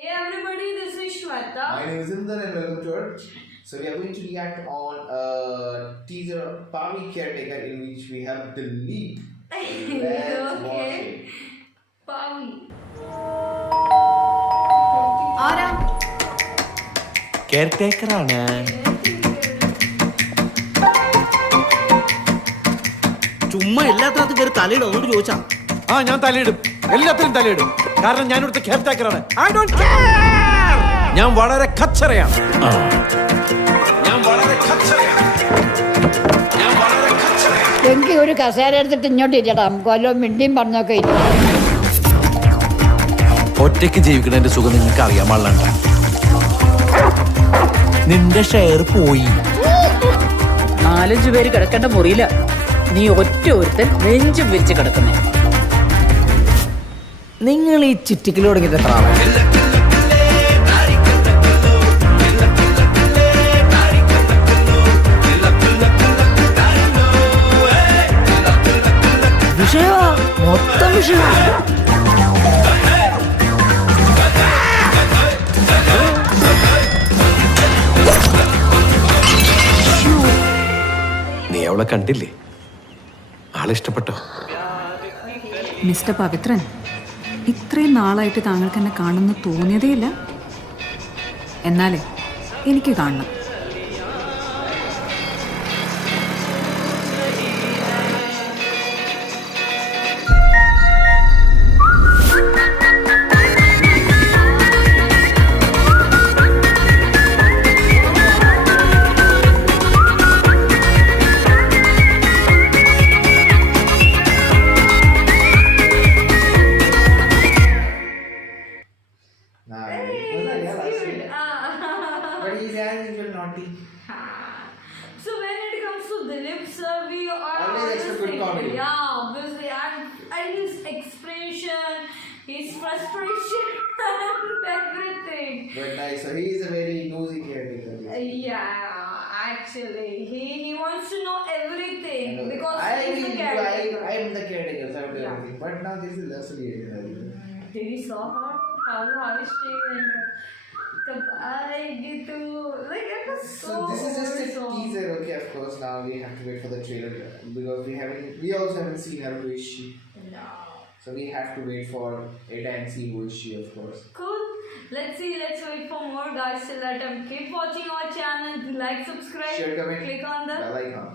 Hey everybody, this is Shweta. My name is Inder and welcome to our. So we are going to react on a teaser of Pavi Caretaker in which we have the lead. Let's watch it. Pavi. ആരാ? കെയർ ടേക്കറാണ്. ചുമ്മാ എല്ലാത്തിനകത്ത് കയറി തലയിടും, അതുകൊണ്ട് ചോദിച്ചാ. ഞാൻ തലയിടും, എല്ലാത്തിനും തലയിടും. കാരണം ഞാൻ ഇവിടുത്തെ കെയർ ടേക്കറാണ്. I don't care. ഞാൻ വളരെ കച്ചറയാണ്. എനിക്ക് ഒരു കസേര എടുത്തിട്ട് ഇങ്ങോട്ട് ഇരിക്കടാ, കൊല്ലോ മിണ്ടിയും പറഞ്ഞൊക്കെ ഇല്ല. ഒറ്റയ്ക്ക് ജീവിക്കുന്നതിന്റെ സുഖം നിങ്ങൾക്ക് അറിയാൻ പാടില്ല. നിന്റെ ഷെയർ പോയി. 4-5 പേര് കിടക്കേണ്ട മുറിയില്ല, നീ ഒറ്റ ഒരുത്തൻ നെഞ്ചും വിരിച്ച് കിടക്കുന്നേ. നിങ്ങൾ ഈ ചുറ്റിക്കൽ തുടങ്ങിയിട്ട് എത്ര ആളാണ്? വിഷയമാ, മൊത്തം വിഷയമാ. നീ അവളെ കണ്ടില്ലേ? ആളിഷ്ടപ്പെട്ടോ? മിസ്റ്റർ പവിത്രൻ, ഇത്രയും നാളായിട്ട് താങ്കൾക്ക് എന്നെ കാണുമെന്ന് തോന്നിയതേയില്ല. എന്നാലേ എനിക്ക് കാണണം. But he's as usual naughty. So when it comes to Dilip sir, we are Always on the expect good same comedy. page. Yeah, obviously, and his expression, his frustration, and everything. But nice. So he is a very nosy caretaker. Yeah, actually, he wants to know everything because I he's the caretaker. am the caretaker, so I do Yeah. everything. But now this is less related. Did you saw her? How is she? And I get to like it was So this is just a awesome. teaser, okay? Of course, now we have to wait for the trailer because we also haven't seen her. Who is she? No. So we have to wait for it and see who is she, of course. Cool. Let's see. Let's wait for more guys. Till that time, keep watching our channel. Like, subscribe, Share, comment, click on the bell icon.